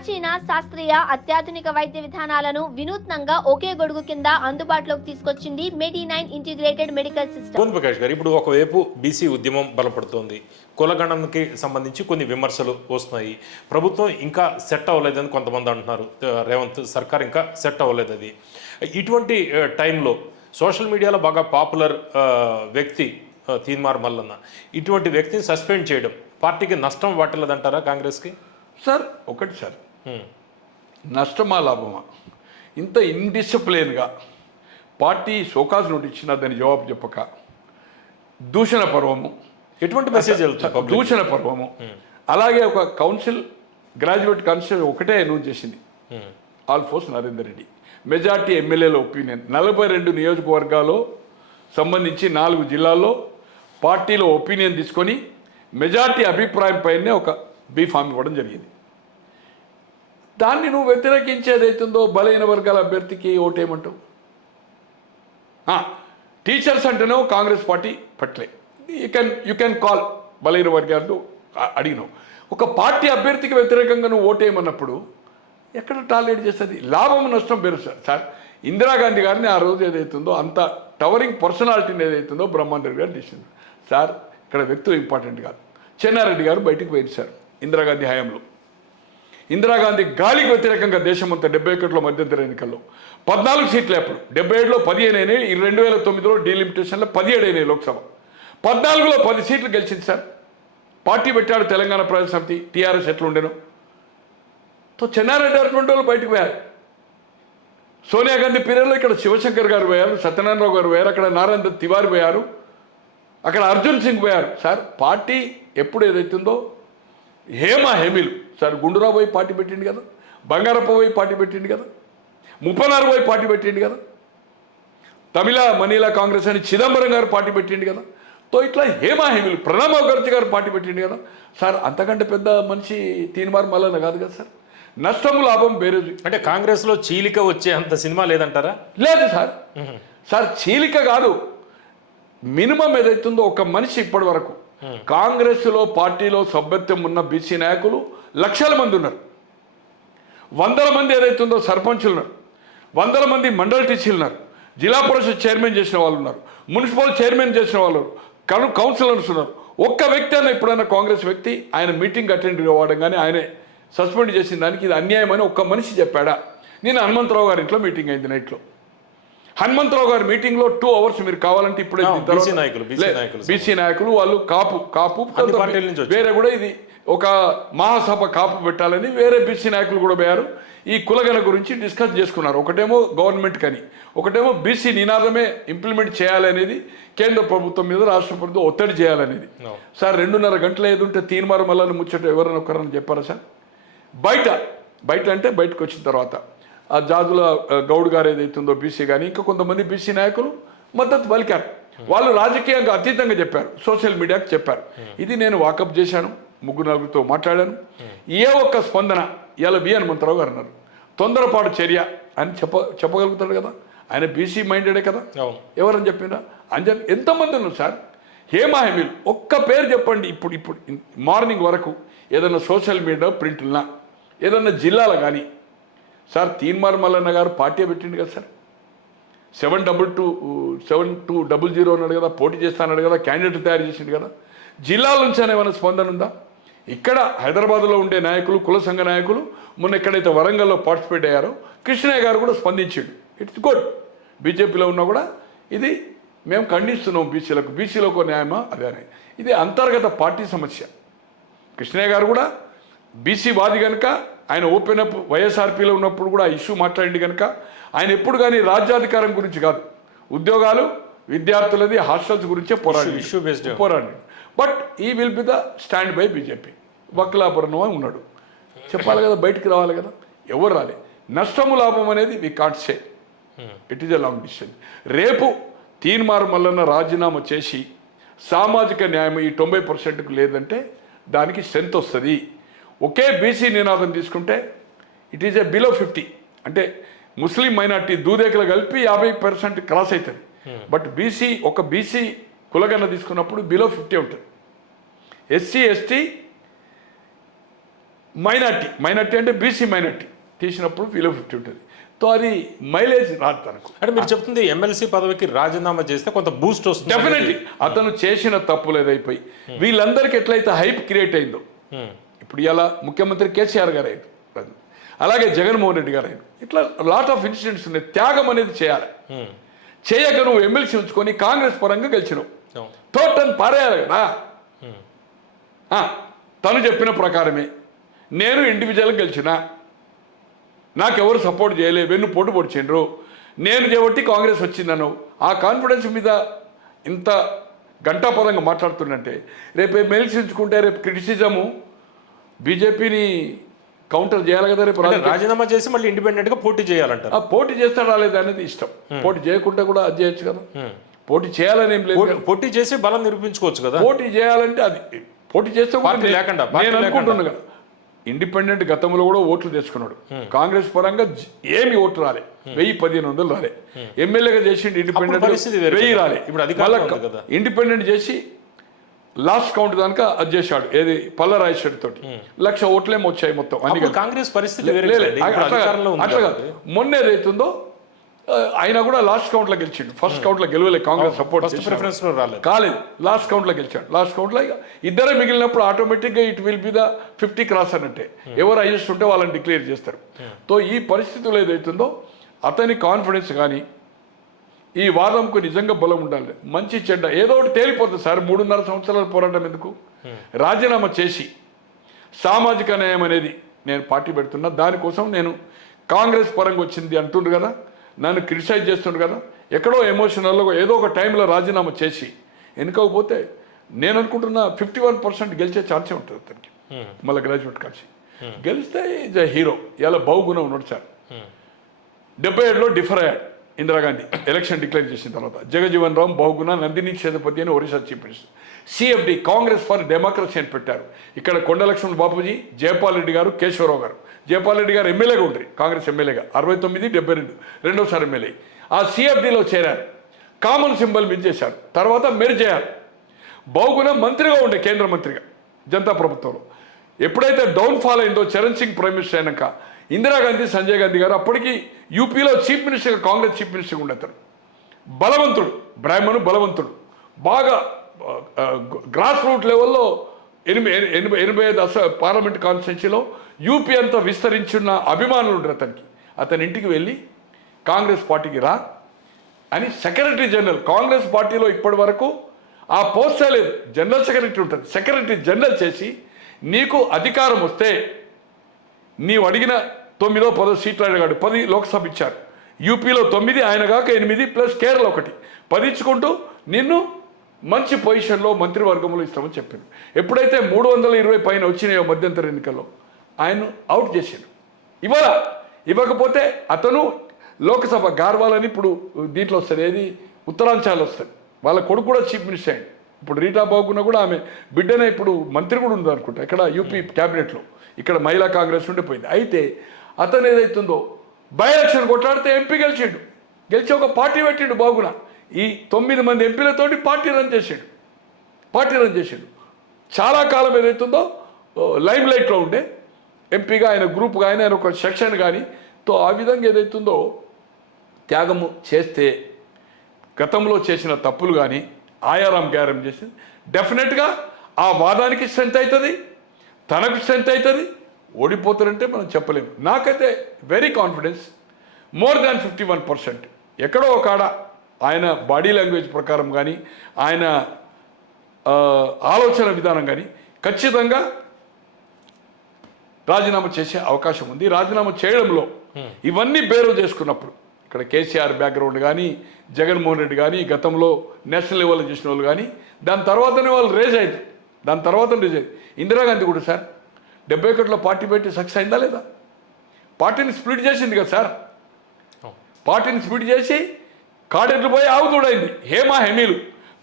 ప్రాచీన శాస్త్రీయ అత్యాధునిక వైద్య విధానాలను వినూత్నంగా ఒకే గొడుగు కింద అందుబాటులోకి తీసుకొచ్చింది medi nine integrated medical system. Prakash garu ఇప్పుడు ఒకవైపు బీసీ ఉద్యమం బలపడుతోంది. కులగణనకి సంబంధించి కొన్ని విమర్శలు వస్తున్నాయి. ప్రభుత్వం ఇంకా సెట్ అవ్వలేదని కొంతమంది అంటున్నారు. రేవంత్ సర్కార్ ఇంకా సెట్ అవ్వలేదు అది. ఇటువంటి టైంలో సోషల్ మీడియాలో బాగా పాపులర్ వ్యక్తి తీన్మార్ మల్లన్న ఇటువంటి వ్యక్తిని సస్పెండ్ చేయడం పార్టీకి నష్టం వాటిల్లదంటారా కాంగ్రెస్కి? సార్ ఒకటి సార్. నష్టమా లాభమా? ఇంత ఇండిసిప్లిన్గా పార్టీ షోకాజ్ నోట్ ఇచ్చినా దాని జవాబు చెప్పక. దూషణ పర్వము. ఎటువంటి మెసేజ్ వెళ్తుంది? దూషణ పర్వము. అలాగే ఒక కౌన్సిల్ గ్రాడ్యుయేట్ కౌన్సిల్ ఒకటే అనౌన్స్ చేసింది. ఆల్ఫోస్ నరేందర్ రెడ్డి మెజార్టీ ఎమ్మెల్యేల ఒపీనియన్ నలభై రెండు నియోజకవర్గాల్లో సంబంధించి నాలుగు జిల్లాల్లో పార్టీలో ఒపీనియన్ తీసుకొని మెజార్టీ అభిప్రాయం పైనే ఒక బీ ఫామ్ ఇవ్వడం జరిగింది. దాన్ని నువ్వు వ్యతిరేకించేది అవుతుందో బలైన వర్గాల అభ్యర్థికి ఓటేయమంటావు. టీచర్స్ అంటేనో Congress party పట్లే. You can you can call బలైన వర్గాలు అడిగినావు. ఒక పార్టీ అభ్యర్థికి వ్యతిరేకంగా నువ్వు ఓటేయమన్నప్పుడు ఎక్కడ టాలరేట్ చేస్తుంది? లాభం నష్టం పేరు సార్ సార్ ఇందిరాగాంధీ గారిని ఆ రోజు ఏదైతుందో అంత టవరింగ్ పర్సనాలిటీని ఏదైతుందో బ్రహ్మాండ రెడ్డి గారు తీసింది సార్ ఇక్కడ వ్యక్తులు ఇంపార్టెంట్ కాదు. చెన్నారెడ్డి గారు బయటికి పోయింది సార్ ఇందిరాగాంధీ హయాంలో. ఇందిరాగాంధీ గాలికి వ్యతిరేకంగా దేశమంతా డెబ్బై ఒకటిలో మధ్యంతర ఎన్నికల్లో. పద్నాలుగు సీట్లు అప్పుడు. డెబ్బై ఏడులో పదిహేను అయినాయి ఈ రెండు వేల తొమ్మిదిలో డీలిమిటేషన్లో పదిహేడు అయినాయి లోక్సభ. పద్నాలుగులో పది సీట్లు గెలిచింది సార్. పార్టీ పెట్టాడు తెలంగాణ ప్రజా సమితి టీఆర్ఎస్ ఎట్లుండేను. తో చెన్నారెడ్డి అటువంటి వాళ్ళు బయటకు పోయారు. సోనియా గాంధీ పీరియడ్లో ఇక్కడ శివశంకర్ గారు పోయారు సత్యనారాయణరావు గారు పోయారు అక్కడ నారాయణ దత్ తివారి పోయారు. అక్కడ అర్జున్ సింగ్ పోయారు. సార్ పార్టీ ఎప్పుడు ఏదైతుందో హేమ హేమిలు. సార్ గుండురావు పోయి పార్టీ పెట్టిండు కదా బంగారప్ప పోయి పార్టీ పెట్టిండు కదా ముప్పనారు పోయి పార్టీ పెట్టిండు కదా తమిళ మనీలా కాంగ్రెస్ అని చిదంబరం గారు పార్టీ పెట్టిండు కదా తో ఇట్లా హేమ హేమిలు ప్రణబ్ ముఖర్జీ గారు పార్టీ పెట్టిండు కదా. సార్ అంతకంటే పెద్ద మనిషి తీన్మార్ మల్లన్న కాదు కదా సార్. నష్టము లాభం వేరేది. అంటే కాంగ్రెస్లో చీలిక వచ్చే అంత సినిమా లేదంటారా? లేదు సార్. సార్ చీలిక కాదు. మినిమం ఏదైతుందో ఒక మనిషి ఇప్పటి వరకు. కాంగ్రెస్లో పార్టీలో సభ్యత్వం ఉన్న బీసీ నాయకులు లక్షల మంది ఉన్నారు. వందల మంది ఏదైతుందో సర్పంచులు ఉన్నారు. వందల మంది మండల టీచర్లు ఉన్నారు. జిల్లా పరిషత్ చైర్మన్ చేసిన వాళ్ళు ఉన్నారు. మున్సిపల్ చైర్మన్ చేసిన వాళ్ళు కను కౌన్సిలర్స్ ఉన్నారు. ఒక్క వ్యక్తి అయినా ఎప్పుడైనా కాంగ్రెస్ వ్యక్తి ఆయన మీటింగ్ అటెండ్ అవ్వడం కానీ ఆయనే సస్పెండ్ చేసిన దానికి ఇది అన్యాయం అని ఒక్క మనిషి చెప్పాడా. నేను హనుమంతరావు గారి ఇంట్లో మీటింగ్ అయింది నైట్లో. హనుమంతరావు గారి మీటింగ్లో టూ అవర్స్ మీరు కావాలంటే ఇప్పుడే BC నాయకులు, లే, నాయకులు. వాళ్ళు కాపు కాపు. వేరే కూడా ఇది ఒక మహాసభ కాపు పెట్టాలని వేరే బీసీ నాయకులు కూడా పోయారు ఈ కులగన గురించి డిస్కస్ చేసుకున్నారు ఒకటేమో గవర్నమెంట్ కని ఒకటేమో బీసీ నినాదమే ఇంప్లిమెంట్ చేయాలనేది కేంద్ర ప్రభుత్వం మీద రాష్ట్ర ప్రభుత్వం ఒత్తిడి చేయాలనేది. సార్ రెండున్నర గంటలు ఏది ఉంటే తీన్మారు మళ్ళీ ముచ్చట ఎవరైనా ఒకరని చెప్పారా సార్ బయట బయట అంటే బయటకు వచ్చిన తర్వాత ఆ జాజుల గౌడ్ గారు ఏదైతుందో బీసీ కానీ ఇంకా కొంతమంది బీసీ నాయకులు మద్దతు పలికారు. వాళ్ళు రాజకీయంగా అతీతంగా చెప్పారు. సోషల్ మీడియాకి చెప్పారు. ఇది నేను వాకప్ చేశాను ముగ్గురు నలుగురితో మాట్లాడాను. ఏ ఒక్క స్పందన ఇలా బి హనుమంతరావు గారు అన్నారు. తొందరపాటు చర్య అని చెప్ప చెప్పగలుగుతాడు కదా. ఆయన బీసీ మైండెడే కదా. ఎవరని చెప్పినా? అంజన్ ఎంతమంది ఉన్నారు సార్? హేమా హెమిల్ ఒక్క పేరు చెప్పండి. ఇప్పుడు ఇప్పుడు మార్నింగ్ వరకు ఏదైనా సోషల్ మీడియా ప్రింట్ ఉన్నా ఏదన్నా జిల్లాలో కానీ సార్ తీన్మార్ మల్లన్న గారు పార్టీ పెట్టిండు కదా sir. Seven double two seven two double zero అన్నాడు కదా పోటీ చేస్తాన్నాడు కదా క్యాండిడేట్ తయారు చేసిండు కదా. జిల్లాల నుంచి ఏమైనా స్పందన ఉందా? ఇక్కడ హైదరాబాద్లో ఉండే నాయకులు కుల సంఘ నాయకులు మొన్న ఎక్కడైతే వరంగల్లో పార్టిసిపేట్ అయ్యారో కృష్ణయ్య గారు కూడా స్పందించాడు. ఇట్స్ గుడ్ బీజేపీలో ఉన్నా కూడా ఇది మేము ఖండిస్తున్నాం బీసీలకు. బీసీలకు న్యాయమా? అదే ఇది అంతర్గత పార్టీ సమస్య. కృష్ణయ్య గారు కూడా బీసీ వాది కనుక ఆయన ఓపెన్ అప్ వైఎస్ఆర్పీలో ఉన్నప్పుడు కూడా ఆ ఇష్యూ మాట్లాడింది కనుక ఆయన ఎప్పుడు కానీ రాజ్యాధికారం గురించి కాదు. ఉద్యోగాలు విద్యార్థులది హాస్టల్స్ గురించే పోరాడి issue based. పోరాడి but he will be the stand by BJP వక్లాపురం అని ఉన్నాడు. చెప్పాలి కదా బయటికి రావాలి కదా. ఎవరు రాలే. నష్టము లాభం అనేది we can't say it is a long decision రేపు తీన్మార్ మల్లన్న రాజీనామా చేసి సామాజిక న్యాయం ఈ తొంభై పర్సెంట్కు లేదంటే దానికి స్ట్రెంత్ వస్తుంది. ఒకే బీసీ నినాదం తీసుకుంటే it is a below fifty అంటే ముస్లిం మైనార్టీ దూదేకలు కలిపి యాభై పర్సెంట్ క్రాస్ అవుతుంది బట్ బీసీ ఒక బీసీ కులగన్న తీసుకున్నప్పుడు బిలో ఫిఫ్టీ ఉంటుంది. ఎస్సీ ఎస్టీ మైనార్టీ మైనార్టీ అంటే బీసీ మైనార్టీ తీసినప్పుడు విలువ ఫిఫ్టీ ఉంటుంది. సో అది మైలేజ్ రాదు తనకు. అంటే మీరు చెప్తుంది ఎమ్మెల్సీ పదవికి రాజీనామా చేస్తే కొంత బూస్ట్ వస్తుంది డెఫినెట్లీ అతను చేసిన తప్పులు ఏదైపోయి వీళ్ళందరికీ ఎట్లయితే హైప్ క్రియేట్ అయిందో Hmm. ఇప్పుడు ఇలా ముఖ్యమంత్రి కేసీఆర్ గారు. అయ్యారు అలాగే జగన్మోహన్ రెడ్డి గారు. అయ్యారు ఇట్లా లాట్ ఆఫ్ ఇన్సిడెంట్స్ ఉన్నాయి. త్యాగం అనేది చేయాలి. Hmm. చేయక నువ్వు ఎమ్మెల్సీ ఉంచుకొని కాంగ్రెస్ పరంగా గెలిచినావు. టోటల్ పారేయాలి కదా. ఆ, తను చెప్పిన ప్రకారమే నేను ఇండివిజువల్గా గెలిచిన నాకెవరు సపోర్ట్ చేయలేదు వెన్ను పోటు పొడిచిండ్రు. నేను చేయబట్టి కాంగ్రెస్ వచ్చిందను. ఆ కాన్ఫిడెన్స్ మీద ఇంత గంటాపదంగా మాట్లాడుతుందంటే రేపు ఎమ్మెల్సీ ఉంచుకుంటే రేపు క్రిటిసిజము బీజేపీని కౌంటర్ చేయాలి కదా రేపు రాజీనామా చేసి మళ్ళీ ఇండిపెండెంట్గా పోటీ చేయాలంటారు. ఆ పోటీ చేస్తాడా లేదా అనేది ఇష్టం. పోటీ చేయకుండా కూడా అది చేయొచ్చు కదా. పోటీ చేయాలని ఏం లేదు. పోటీ- చేసి బలం నిరూపించుకోవచ్చు కదా. పోటీ చేయాలంటే అది పోటీ చేస్తే లేకుండా, నేను అనుకుంటున్నా లేకుండా. కదా. ఇండిపెండెంట్ గతంలో కూడా ఓట్లు తెచ్చుకున్నాడు. కాంగ్రెస్ పరంగా ఏమి ఓట్లు రాలే. వెయ్యి పదిహేను వందలు రాలే. ఎమ్మెల్యేగా చేసి ఇండిపెండెంట్ వెయ్యి. రాలే. ఇప్పుడు కదా. ఇండిపెండెంట్ చేసి లాస్ట్ కౌంట్ దానిక అది చేశాడు. ఏది? పల్లరాజేశ్వరి తోటి. లక్ష ఓట్లేమో వచ్చాయి మొత్తం అన్ని. కాంగ్రెస్ పరిస్థితి అట్లా. మొన్న ఏదైతుందో ఆయన కూడా లాస్ట్ కౌంట్లో గెలిచిండు. ఫస్ట్ కౌంట్లో గెలవలే కాంగ్రెస్ సపోర్ట్ ప్రిఫరెన్స్లో రాలేదు. కాలేదు. లాస్ట్ కౌంట్లో గెలిచాడు. లాస్ట్ కౌంట్లో ఇద్దరే మిగిలినప్పుడు ఆటోమేటిక్గా it will be the fifty cross అన్నట్టే. ఎవరు హైయెస్ట్ ఉంటే వాళ్ళని డిక్లేర్ చేస్తారు. సో ఈ పరిస్థితులు ఏదైతుందో అతని కాన్ఫిడెన్స్ కానీ ఈ వాదంకు నిజంగా బలం ఉండాలి. మంచి చెడ్డ. ఏదో ఒకటి తేలిపోతుంది సార్. మూడున్నర సంవత్సరాల పోరాటం ఎందుకు? రాజీనామా చేసి సామాజిక న్యాయం అనేది నేను పార్టీ పెడుతున్నా. దానికోసం నేను కాంగ్రెస్ పరంగా వచ్చింది అంటుండ్రు కదా. నన్ను క్రిటిసైజ్ చేస్తుండ్రు కదా. ఎక్కడో ఎమోషనల్లో ఏదో ఒక టైంలో రాజీనామా చేసి ఎన్నుకోకపోతే నేను అనుకుంటున్నా ఫిఫ్టీ వన్ పర్సెంట్ గెలిచే ఛాన్సే ఉంటుంది అతనికి. మళ్ళీ గ్రాడ్యుయేట్ కలిసి గెలిస్తే ఈజ్ హీరో. ఇలా బహుగుణం ఉన్నాడు సార్. డెబ్బై ఏడులో డిఫర్ అయ్యాడు. ఇందిరాగాంధీ ఎలక్షన్ డిక్లేర్ చేసిన తర్వాత జగజీవన్ రామ్ బహుగుణ నందిని క్షేత్రపతి అని Orissa chief minister CFD Congress for democracy అని పెట్టారు. ఇక్కడ కొండ లక్ష్మణ్ బాపూజీ జయపాల్ రెడ్డి గారు కేశవరావు గారు. జయపాల్ రెడ్డి గారు ఎమ్మెల్యేగా ఉంటారు కాంగ్రెస్ ఎమ్మెల్యేగా అరవై తొమ్మిది డెబ్బై రెండు రెండోసారి ఎమ్మెల్యే ఆ సిఎఫ్డిలో చేరారు. కామన్ సింబల్ మీద చేశారు తర్వాత మెర్జ్ అయ్యారు బహుగుణ మంత్రిగా ఉండే కేంద్ర మంత్రిగా జనతా ప్రభుత్వంలో. ఎప్పుడైతే డౌన్ ఫాల్ అయిందో చరణ్ సింగ్ ప్రైమ్ మినిస్టర్ అయినాక ఇందిరాగాంధీ సంజయ్ గాంధీ గారు అప్పటికి యూపీలో చీఫ్ మినిస్టర్గా కాంగ్రెస్ చీఫ్ మినిస్టర్గా ఉండేతారు బలవంతుడు బ్రాహ్మణు బలవంతుడు. బాగా గ్రాస్ రూట్ లెవెల్లో ఎనిమిది ఎనభై ఎనభై ఐదు అస పార్లమెంట్ కాన్స్టిట్యున్సీలో యూపీ అంతా విస్తరించున్న అభిమానులు ఉంటారు అతనికి. అతని ఇంటికి వెళ్ళి కాంగ్రెస్ పార్టీకి రా అని సెక్రటరీ జనరల్ కాంగ్రెస్ పార్టీలో ఇప్పటి వరకు ఆ పోస్టే లేదు జనరల్ సెక్రటరీ ఉంటుంది. సెక్రటరీ జనరల్ చేసి నీకు అధికారం వస్తే నీవు అడిగిన తొమ్మిదో పదో సీట్లు అడిగాడు పది లోక్సభ ఇచ్చారు. యూపీలో తొమ్మిది ఆయన కాక ఎనిమిది ప్లస్ కేరళ ఒకటి. పది ఇచ్చుకుంటూ నిన్ను మంచి పొజిషన్లో మంత్రివర్గంలో ఇస్తామని చెప్పింది ఎప్పుడైతే మూడు వందల ఇరవై పైన వచ్చినాయో మధ్యంతర ఎన్నికల్లో ఆయన అవుట్ చేశాడు. ఇవాళ ఇవ్వకపోతే అతను లోక్సభ గార్వాలని ఇప్పుడు దీంట్లో వస్తుంది ఏది? ఉత్తరాంచాలు వస్తుంది వాళ్ళ కొడుకు కూడా చీఫ్ మినిస్టర్ అయింది ఇప్పుడు రీటా బాగున్నా కూడా ఆమె బిడ్డనే ఇప్పుడు మంత్రి కూడా ఉంది అనుకుంటా ఇక్కడ యూపీ క్యాబినెట్లో. ఇక్కడ మహిళా కాంగ్రెస్ ఉండిపోయింది. అయితే అతను ఏదైతుందో బై ఎలక్షన్ కొట్లాడితే ఎంపీ గెలిచిండు. గెలిచి ఒక పార్టీ పెట్టిండు బాగున ఈ తొమ్మిది మంది ఎంపీలతోటి పార్టీ రన్ చేసాడు. పార్టీ రన్ చేసాడు. చాలా కాలం ఏదైతుందో లైమ్ లైట్లో ఉండే. ఎంపీగా ఆయన గ్రూప్ కానీ ఆయన ఒక సెక్షన్ కానీ. తో ఆ విధంగా ఏదైతుందో త్యాగము చేస్తే గతంలో చేసిన తప్పులు కానీ ఆయారాం గ్యారం చేసి డెఫినెట్గా ఆ వాదానికి స్ట్రెంత్ అవుతుంది తనకు స్ట్రెంత్ అవుతుంది ఓడిపోతారంటే మనం చెప్పలేము నాకైతే very confidence more than fifty one percent ఎక్కడో ఒక ఆడ ఆయన బాడీ లాంగ్వేజ్ ప్రకారం కానీ ఆయన ఆలోచన విధానం కానీ ఖచ్చితంగా రాజీనామా చేసే అవకాశం ఉంది. రాజీనామా చేయడంలో ఇవన్నీ బేరు చేసుకున్నప్పుడు ఇక్కడ కేసీఆర్ బ్యాక్గ్రౌండ్ కానీ జగన్మోహన్ రెడ్డి కానీ గతంలో నేషనల్ లెవెల్లో చేసిన వాళ్ళు కానీ దాని తర్వాతనే వాళ్ళు రేజ్ అయింది దాని తర్వాత రేజ్ అయింది ఇందిరాగాంధీ కూడా సార్ డెబ్బై ఒకటిలో పార్టీ పెట్టి సక్సెస్ అయిందా లేదా? పార్టీని స్ప్లిట్ చేసింది కదా సార్. పార్టీని స్ప్లిట్ చేసి కాడెట్లు పోయి ఆవుదూడైంది హేమా హెమీలు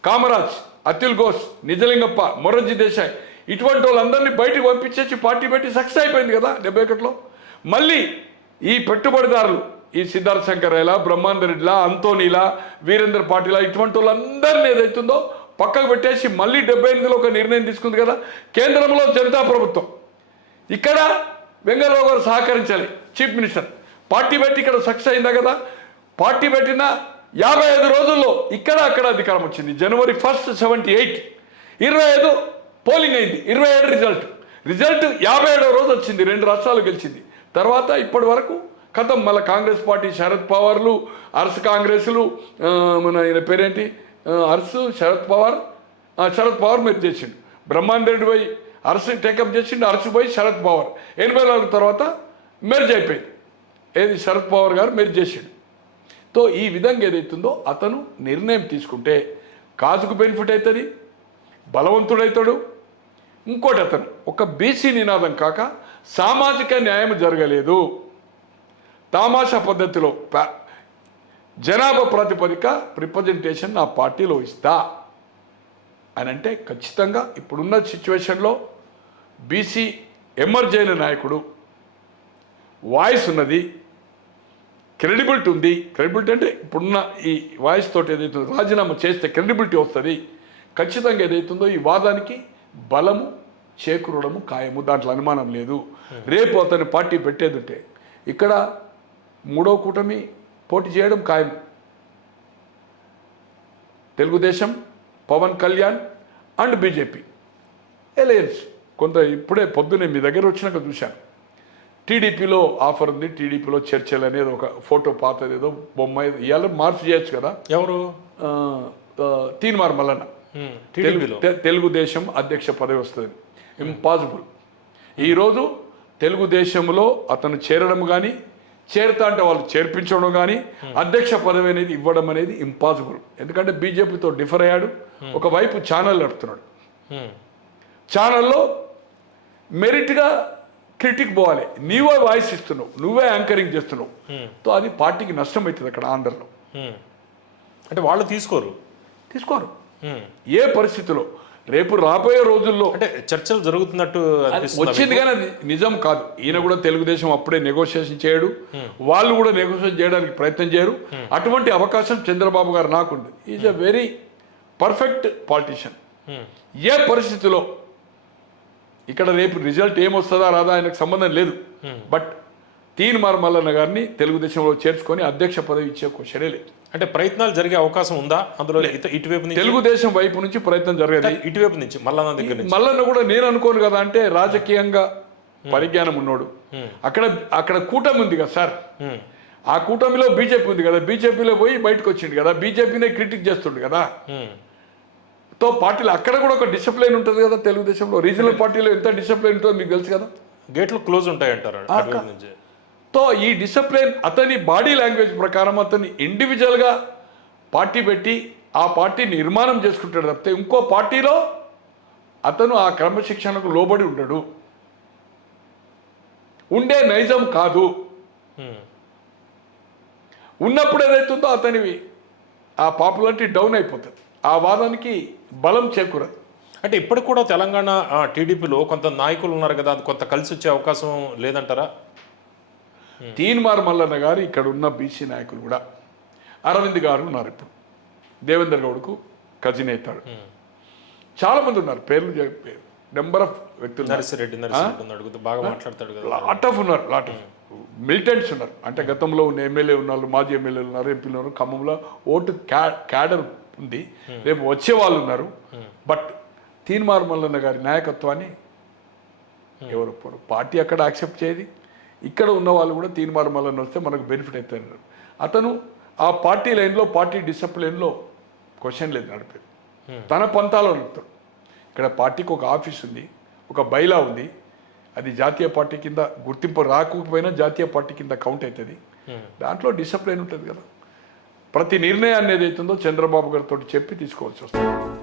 కామరాజ్ అత్యుల్ ఘోష్ నిజలింగప్ప మొరజీ దేశాయ్ ఇటువంటి వాళ్ళందరినీ బయటికి పంపించేసి పార్టీ పెట్టి సక్సెస్ అయిపోయింది కదా డెబ్బై ఒకటిలో. మళ్ళీ ఈ పెట్టుబడిదారులు ఈ సిద్ధార్థ శంకరయ్యలా బ్రహ్మానంద రెడ్డిలా అంతోనీలా వీరేంద్ర పాటిలా ఇటువంటి వాళ్ళందరినీ ఏదైతుందో పక్కకు పెట్టేసి మళ్ళీ డెబ్బై ఎనిమిదిలో ఒక నిర్ణయం తీసుకుంది కదా కేంద్రంలో జనతా ప్రభుత్వం. ఇక్కడ వెంగళరావు గారు సహకరించాలి చీఫ్ మినిస్టర్. పార్టీ పెట్టి ఇక్కడ సక్సెస్ అయిందా కదా? పార్టీ పెట్టిన యాభై ఐదు రోజుల్లో ఇక్కడ అక్కడ అధికారం వచ్చింది. January first seventy eight. ఇరవై ఐదు పోలింగ్ అయింది. ఇరవై ఏడు రిజల్ట్. రిజల్ట్ యాభై ఏడో రోజు వచ్చింది. రెండు రాష్ట్రాలు గెలిచింది. తర్వాత ఇప్పటి వరకు కథం మళ్ళీ కాంగ్రెస్ పార్టీ శరద్ పవార్లు అరస్ కాంగ్రెస్లు మన ఆయన పేరేంటి? అరసు అరస్ శరద్ పవార్ శరద్ పవార్ మీరు చేసిండు బ్రహ్మాండ్ రెడ్డి పోయి అరసుని టేకప్ చేసిండు అరసు పోయి శరద్ పవార్. ఎనభై నాలుగు తర్వాత మెర్జ్ అయిపోయింది. ఏది? శరద్ పవార్ గారు మెర్జ్ చేసిండు. తో ఈ విధంగా ఏదైతుందో అతను నిర్ణయం తీసుకుంటే కాజుకు బెనిఫిట్ అవుతుంది బలవంతుడవుతాడు ఇంకోటి అతను ఒక బీసీ నినాదం కాక సామాజిక న్యాయం జరగలేదు. తామాషా పద్ధతిలో జనాభా ప్రాతిపదిక రిప్రజెంటేషన్ నా పార్టీలో ఇస్తా. అని అంటే ఖచ్చితంగా ఇప్పుడున్న సిచ్యువేషన్లో బీసీ ఎమర్జైన నాయకుడు వాయిస్ ఉన్నది క్రెడిబిలిటీ ఉంది. క్రెడిబిలిటీ అంటే ఇప్పుడున్న ఈ వాయిస్ తోటి ఏదైతుందో రాజీనామా చేస్తే క్రెడిబిలిటీ వస్తుంది. ఖచ్చితంగా ఏదైతుందో ఈ వాదానికి బలము చేకూరడము ఖాయము దాంట్లో అనుమానం లేదు. రేపు అతని పార్టీ పెట్టేది ఉంటే ఇక్కడ మూడో కూటమి పోటీ చేయడం ఖాయం. Telugu Desam Pavan Kalyan and BJP. Alliance కొంత ఇప్పుడే పొద్దునే మీ దగ్గర వచ్చినాక చూశాను. టీడీపీలో ఆఫర్ ఉంది టీడీపీలో చర్చలు అనేది ఒక ఫోటో పాతది ఏదో బొమ్మ ఇవాళ మార్పు చేయొచ్చు కదా? ఎవరు? తీన్మార్ మల్లన్న. తెలుగుదేశం అధ్యక్ష పదవి వస్తుంది. ఇంపాసిబుల్ ఈరోజు తెలుగుదేశంలో అతను చేరడం కానీ చేరుతా అంటే వాళ్ళు చేర్పించడం కానీ అధ్యక్ష పదవి అనేది ఇవ్వడం అనేది ఇంపాసిబుల్ ఎందుకంటే బీజేపీతో డిఫర్ అయ్యాడు ఒకవైపు ఛానల్ నడుపుతున్నాడు. ఛానల్లో మెరిట్గా క్రిటిక్ పోవాలి. నీవే వాయిస్ ఇస్తున్నావు నువ్వే యాంకరింగ్ చేస్తున్నావు. తో అది పార్టీకి నష్టం అవుతుంది అక్కడ ఆంధ్రలో. అంటే వాళ్ళు తీసుకోరు. తీసుకోరు. ఏ పరిస్థితిలో? రేపు రాబోయే రోజుల్లో అంటే చర్చలు జరుగుతున్నట్టు వచ్చింది కానీ అది నిజం కాదు. ఈయన కూడా తెలుగుదేశం అప్పుడే నెగోషియేషన్ చేయడు. వాళ్ళు కూడా నెగోషియేషన్ చేయడానికి ప్రయత్నం చేయరు. అటువంటి అవకాశం చంద్రబాబు గారు నాకుంది. Is a very perfect politician ఏ పరిస్థితిలో? ఇక్కడ రేపు రిజల్ట్ ఏమొస్తుందా రాదా ఆయనకు సంబంధం లేదు. బట్ తీన్ మార్ మల్లన్న గారిని తెలుగుదేశంలో చేర్చుకొని అధ్యక్ష పదవి ఇచ్చే క్వశ్చనే లేదు. అంటే ప్రయత్నాలు జరిగే అవకాశం ఉందా? అందులో ఇటువైపు నుంచి? తెలుగుదేశం వైపు నుంచి ప్రయత్నం జరగదు ఇటువైపు నుంచి మల్లన్న దగ్గర నుంచి? మల్లన్న కూడా నేను అనుకోను కదా అంటే రాజకీయంగా పరిజ్ఞానం ఉన్నోడు. అక్కడ అక్కడ కూటమి ఉంది కదా సార్. ఆ కూటమిలో బీజేపీ ఉంది కదా. బీజేపీలో పోయి బయటకు వచ్చిండు కదా. బీజేపీనే క్రిటిక్ చేస్తుండు కదా. తో పార్టీలో అక్కడ కూడా ఒక డిసిప్లైన్ ఉంటుంది కదా తెలుగుదేశంలో. రీజనల్ పార్టీలో ఎంత డిసిప్లైన్ ఉంటుందో మీకు తెలుసు కదా. గేట్లు క్లోజ్ ఉంటాయి అంటారు అటువైపు నుంచి. తో ఈ డిసిప్లైన్ అతని బాడీ లాంగ్వేజ్ ప్రకారం అతన్ని ఇండివిజువల్గా పార్టీ పెట్టి ఆ పార్టీ నిర్మాణం చేసుకుంటాడు తప్పితే ఇంకో పార్టీలో అతను ఆ క్రమశిక్షణకు లోబడి ఉండడు ఉండే నైజం కాదు. ఉన్నప్పుడు ఏదైతుందో అతనివి ఆ పాపులారిటీ డౌన్ అయిపోతుంది. ఆ వాదానికి బలం చేకూరదు. అంటే ఇప్పటికి కూడా తెలంగాణ టీడీపీలో కొంత నాయకులు ఉన్నారు కదా అది కొంత కలిసి వచ్చే అవకాశం లేదంటారా? తీన్మార్ మల్లన్న గారు ఇక్కడ ఉన్న బీసీ నాయకులు కూడా అరవింద్ గారు ఉన్నారు ఇప్పుడు. దేవేందర్ గౌడ్కు కజిన్ అవుతాడు చాలా మంది ఉన్నారు. పేర్లు నెంబర్ ఆఫ్ వ్యక్తులు. నర్సిరెడ్డి బాగా మాట్లాడతాడు లాట్ ఆఫ్ ఉన్నారు. లాట్ ఆఫ్ మిలిటెంట్స్ ఉన్నారు. అంటే గతంలో ఉన్న ఎమ్మెల్యే ఉన్నారు మాజీ ఎమ్మెల్యేలు ఉన్నారు ఎంపీలు ఉన్నారు. ఖమ్మంలో ఓటు క్యా క్యాడర్ ఉంది. రేపు వచ్చే వాళ్ళు ఉన్నారు. బట్ తీన్మార్ మల్లన్న గారి నాయకత్వాన్ని ఎవరు పార్టీ అక్కడ యాక్సెప్ట్ చేయదు. ఇక్కడ ఉన్న వాళ్ళు కూడా మల్లన్న వస్తే మనకు బెనిఫిట్ అవుతారు అతను ఆ పార్టీ లైన్లో పార్టీ డిసిప్లిన్లో క్వశ్చన్ లేదు నడిపేది తన పంతాలో నడుపుతాడు. ఇక్కడ పార్టీకి ఒక ఆఫీస్ ఉంది ఒక బైలా ఉంది. అది జాతీయ పార్టీ కింద గుర్తింపు రాకపోయినా జాతీయ పార్టీ కింద కౌంట్ అవుతుంది. దాంట్లో డిసిప్లిన్ ఉంటుంది కదా. ప్రతి నిర్ణయాన్ని ఏదైతుందో చంద్రబాబు గారితో చెప్పి తీసుకోవాల్సి వస్తుంది.